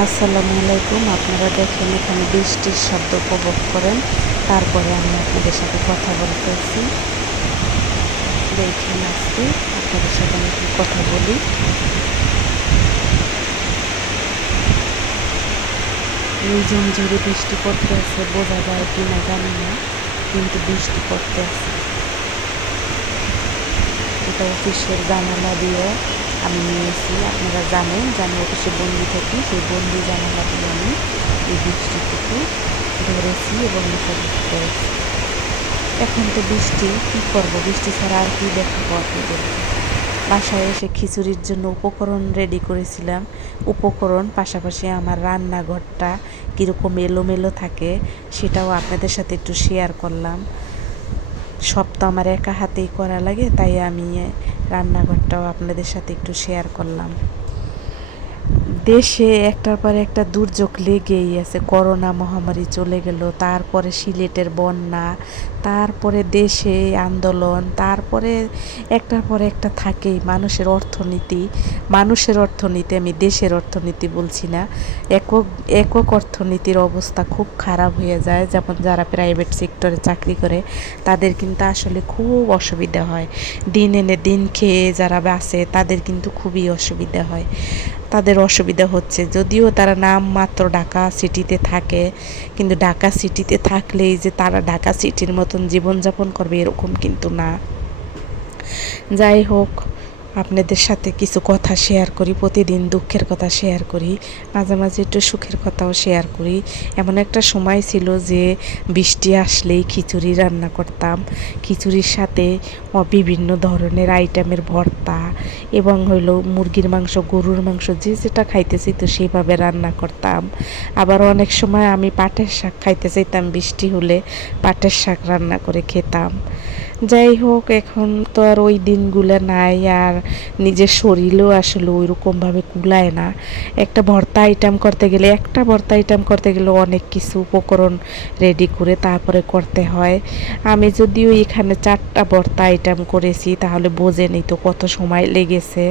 আসসালামু আলাইকুম। আপনারা দেখেন এখানে বৃষ্টির শব্দ উপভোগ করেন, তারপরে আমি আপনাদের সাথে কথা বলতেছি। দেখেন আজকে আপনাদের সাথে আমি একটু কথা বলি। এই ঝুমঝুরি বৃষ্টি পড়তে আছে, বোঝা যায় কি না জানি না, কিন্তু বৃষ্টি পড়তে আছে। এটা অফিসের জানালা দিয়ে আমি নিয়েছি। আপনারা জানেন যে আমি অফিসে বন্দি থাকি, সেই বন্দি জানালা দিয়ে আমি এই বৃষ্টিটুকু ধরেছি এবং উপভোগ করেছি। এখন তো বৃষ্টি, কী করবো, বৃষ্টি ছাড়া আর কি দেখাবো আপনাদেরকে। বাসায় এসে খিচুড়ির জন্য উপকরণ রেডি করেছিলাম। উপকরণ পাশাপাশি আমার রান্নাঘরটা কীরকম এলোমেলো থাকে সেটাও আপনাদের সাথে একটু শেয়ার করলাম। সব তো আমার একা হাতেই করা লাগে, তাই আমি রান্নাঘরটাও আপনাদের সাথে একটু শেয়ার করলাম। দেশে একটার পর একটা দুর্যোগ লেগেই আছে। করোনা মহামারী চলে গেল, তারপরে সিলেটের বন্যা, তারপরে দেশে আন্দোলন, তারপরে একটার পর একটা থাকেই। মানুষের অর্থনীতি, আমি দেশের অর্থনীতি বলছি না, একক একক অর্থনীতির অবস্থা খুব খারাপ হয়ে যায়। যেমন যারা প্রাইভেট সেক্টরে চাকরি করে তাদের কিন্তু আসলে খুব অসুবিধা হয়। দিন এনে দিন খেয়ে যারা বাঁচে তাদের কিন্তু খুবই অসুবিধা হয়। তাদের অসুবিধা হচ্ছে, যদিও তারা নামমাত্র ঢাকা সিটিতে থাকে, কিন্তু ঢাকা সিটিতে থাকলেই যে তারা ঢাকা সিটির মতন জীবনযাপন করবে এরকম কিন্তু না। যাই হোক, আপনাদের সাথে কিছু কথা শেয়ার করি। প্রতিদিন দুঃখের কথা শেয়ার করি, মাঝে মাঝে একটু সুখের কথাও শেয়ার করি। এমন একটা সময় ছিল যে বৃষ্টি আসলেই খিচুড়ি রান্না করতাম। খিচুড়ির সাথে বিভিন্ন ধরনের আইটেমের ভর্তা এবং হইলো মুরগির মাংস, গরুর মাংস, যে যেটা খাইতে চাইতো সেইভাবে রান্না করতাম। আবার অনেক সময় আমি পাটের শাক খাইতে চাইতাম, বৃষ্টি হলে পাটের শাক রান্না করে খেতাম। যাই হোক, এখন তো আর ওই দিনগুলো নাই, আর নিজের শরীরও আসলে ওই রকমভাবে কুলায় না। একটা ভর্তা আইটেম করতে গেলে অনেক কিছু উপকরণ রেডি করে তারপরে করতে হয়। আমি যদিও এখানে 4টা ভর্তা আইটেম করেছি, তাহলে বোঝেনই তো কত সময় লেগেছে।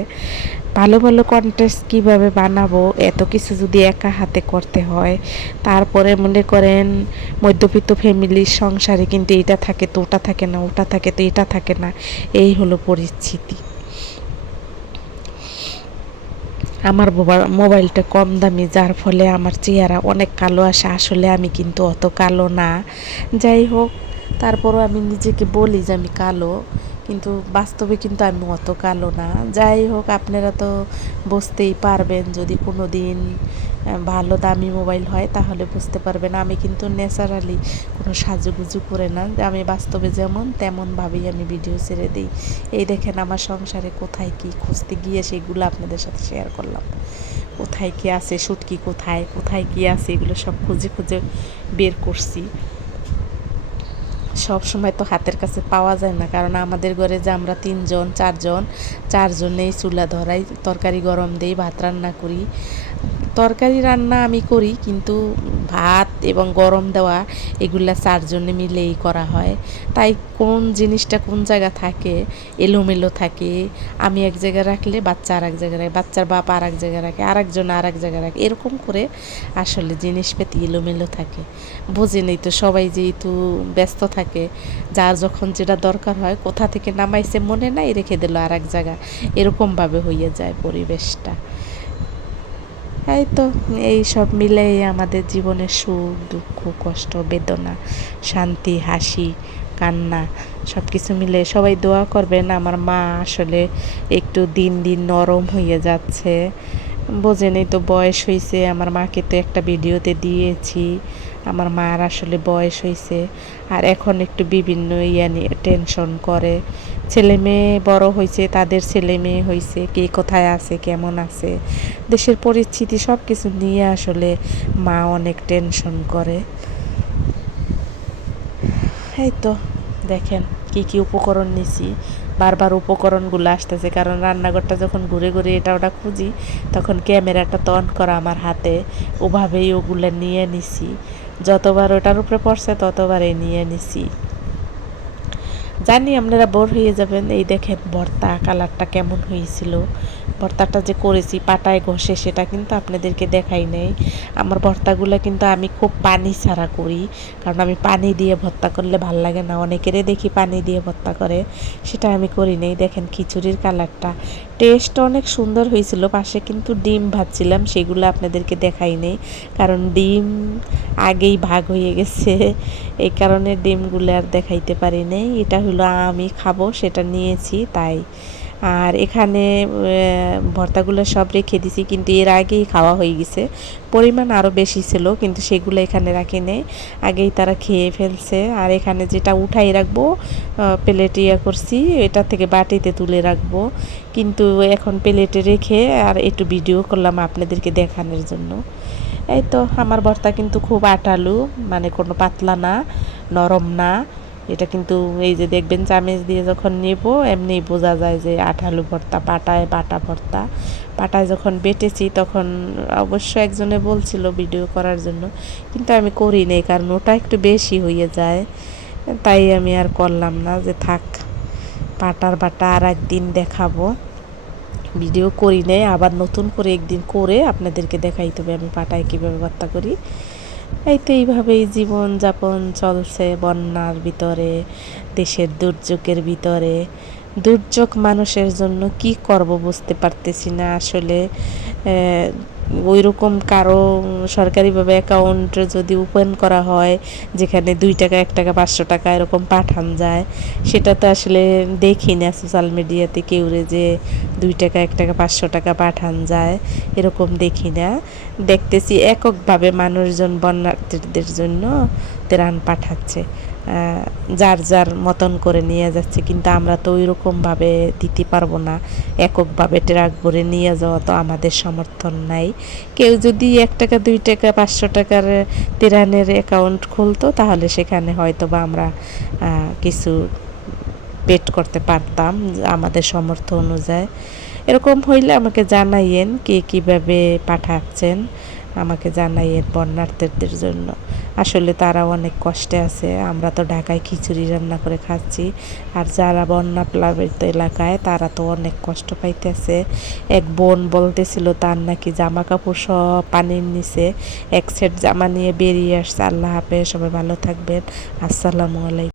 ভালো ভালো কন্টেস্ট কীভাবে বানাবো, এত কিছু যদি একা হাতে করতে হয়। তারপরে মনে করেন মধ্যবিত্ত ফ্যামিলির সংসারে কিন্তু এটা থাকে তো ওটা থাকে না, ওটা থাকে তো এটা থাকে না, এই হলো পরিস্থিতি। আমার মোবাইলটা কম দামি, যার ফলে আমার চেহারা অনেক কালো আসে। আসলে আমি কিন্তু অত কালো না। যাই হোক, তারপরও আমি নিজেকে বলি যে আমি কালো, কিন্তু বাস্তবে কিন্তু আমি অত কালো না। যাই হোক, আপনারা তো বুঝতেই পারবেন যদি কোনো দিন ভালো দামি মোবাইল হয় তাহলে বুঝতে পারবেন। আমি কিন্তু ন্যাচারালি কোনো সাজুগুজু করে না, আমি বাস্তবে যেমন তেমনভাবেই আমি ভিডিও ছেড়ে দিই। এই দেখেন আমার সংসারে কোথায় কি খুঁজতে গিয়ে সেগুলো আপনাদের সাথে শেয়ার করলাম। কোথায় কি আছে, শুটকি কোথায় কোথায় কি আছে, এগুলো সব খুঁজে খুঁজে বের করছি। সব সময় তো হাতের কাছে পাওয়া যায় না, কারণ আমাদের ঘরে যে আমরা 3জন 4জন, 4জনেই চুলা ধরাই, তরকারি গরম দেই, ভাত রান্না করি। তরকারি রান্না আমি করি, কিন্তু ভাত এবং গরম দেওয়া এগুলা 4জনে মিলেই করা হয়। তাই কোন জিনিসটা কোন জায়গা থাকে, এলোমেলো থাকে। আমি এক জায়গায় রাখলে বাচ্চা আর এক জায়গায় রাখে, বাচ্চার বাপ আর এক জায়গায় রাখে, আরেকজন আর এক জায়গায় রাখে, এরকম করে আসলে জিনিসপাতি এলোমেলো থাকে। বোঝেনই তো, সবাই যেহেতু ব্যস্ত থাকে, যার যখন যেটা দরকার হয় কোথা থেকে নামাইছে মনে নাই, রেখে দিল আর এক জায়গা, এরকমভাবে হয়ে যায় পরিবেশটা। এই তো, এই সব মিলেই আমাদের জীবনের সুখ দুঃখ কষ্ট বেদনা শান্তি হাসি কান্না সব কিছু মিলে। সবাই দোয়া করবেন। আমার মা আসলে একটু দিন দিন নরম হয়ে যাচ্ছে, বোঝেনই তো, বয়স হয়েছে। আমার মাকে তো একটা ভিডিওতে দিয়েছি, আমার মার আসলে বয়স হয়েছে, আর এখন একটু বিভিন্ন ইয়া নিয়ে টেনশন করে। ছেলে মেয়ে বড় হয়েছে, তাদের ছেলে মেয়ে হয়েছে, কে কোথায় আছে কেমন আছে, দেশের পরিস্থিতি সব কিছু নিয়ে আসলে মা অনেক টেনশন করে। এই তো দেখেন কি কি উপকরণ নিছি, বারবার উপকরণগুলো আসতেছে, কারণ রান্নাঘরটা যখন ঘুরে ঘুরে এটা ওটা খুঁজি তখন ক্যামেরাটা তো অন করা আমার হাতে, ওভাবেই ওগুলো নিয়ে নিছি। যতবার ওটার উপরে পড়ছে ততবারই নিয়ে নিছি। জানি আপনারা বোর হয়ে যাবেন। এই দেখেন ভর্তা কালারটা কেমন হয়েছিল, ভর্তাটা যে করেছি পাটায় ঘষে সেটা কিন্তু আপনাদেরকে দেখাই নাই। আমার ভর্তাগুলো কিন্তু আমি খুব পানি ছাড়া করি, কারণ আমি পানি দিয়ে ভর্তা করলে ভাল লাগে না। অনেকেরই দেখি পানি দিয়ে ভর্তা করে, সেটা আমি করি নাই। দেখেন খিচুড়ির কালারটা, টেস্ট অনেক সুন্দর হয়েছিল। পাশে কিন্তু ডিম ভাজছিলাম, সেগুলো আপনাদেরকে দেখাই নেই, কারণ ডিম আগেই ভাগ হয়ে গেছে, এই কারণে ডিমগুলো আর দেখাইতে পারি নাই। এটা হলো আমি খাবো সেটা নিয়েছি তাই। আর এখানে ভর্তাগুলো সব রেখে দিছি, কিন্তু এর আগেই খাওয়া হয়ে গেছে। পরিমাণ আরও বেশি ছিল, কিন্তু সেগুলো এখানে রাখি নেই, আগেই তারা খেয়ে ফেলছে। আর এখানে যেটা উঠাই রাখবো প্লেটে করছি, এটা থেকে বাটিতে তুলে রাখবো, কিন্তু এখন প্লেটে রেখে আর একটু ভিডিও করলাম আপনাদেরকে দেখানোর জন্য। এই তো আমার ভর্তা কিন্তু খুব আটালু, মানে কোনো পাতলা না, নরম না। এটা কিন্তু এই যে দেখবেন চামচ দিয়ে যখন নেব এমনি বোঝা যায় যে আঠালু ভর্তা, পাটায় বাটা ভর্তা। পাটায় যখন বেটেছি তখন অবশ্য একজনে বলছিল ভিডিও করার জন্য, কিন্তু আমি করি নাই, কারণ ওটা একটু বেশি হয়ে যায়, তাই আমি আর করলাম না, যে থাক পাটার বাটা আর একদিন দেখাবো। ভিডিও করি নাই, আবার নতুন করে একদিন করে আপনাদেরকে দেখাইতে হবে আমি পাটায় কীভাবে ভর্তা করি। এই তো এইভাবেই জীবনযাপন চলছে বন্যার ভিতরে, দেশের দুর্যোগের ভিতরে। দুর্যোগ মানুষের জন্য কি করব বুঝতে পারতেছি না আসলে। ওই রকম কারো সরকারিভাবে অ্যাকাউন্ট যদি ওপেন করা হয়, যেখানে 2 টাকা 1 টাকা 500 টাকা এরকম পাঠান যায়, সেটা তো আসলে দেখি না সোশ্যাল মিডিয়াতে কেউরে যে 2 টাকা 1 টাকা 500 টাকা পাঠান যায়, এরকম দেখি না। দেখতেছি এককভাবে মানুষজন বন্যার্থীদের জন্য ত্রাণ পাঠাচ্ছে, যার যার মতন করে নিয়ে যাচ্ছে, কিন্তু আমরা তো ওই রকমভাবে দিতে পারবো না। এককভাবে ট্রাক ভরে নিয়ে যাওয়া তো আমাদের সমর্থন নাই। কেউ যদি 1 টাকা 2 টাকা 500 টাকার ত্রাণের অ্যাকাউন্ট খুলতো, তাহলে সেখানে হয়তো বা আমরা কিছু পেড করতে পারতাম আমাদের সামর্থ্য অনুযায়ী। এরকম হইলে আমাকে জানাইয়েন কে কীভাবে পাঠাচ্ছেন, আমাকে জানাইয়েন বন্যার্থীদের জন্য। আসলে তারা অনেক কষ্টে আছে, আমরা তো ঢাকায় খিচুড়ি রান্না করে খাচ্ছি, আর যারা বন্যা প্লাবিত এলাকায় তারা তো অনেক কষ্ট পাইতেছে। এক বোন বলতেছিল তার নাকি জামা কাপড় সব পানির নিচে, এক সেট জামা নিয়ে বেরিয়ে আসছে। আল্লাহ হাফেজ, সবাই ভালো থাকবেন, আসসালামু আলাইকুম।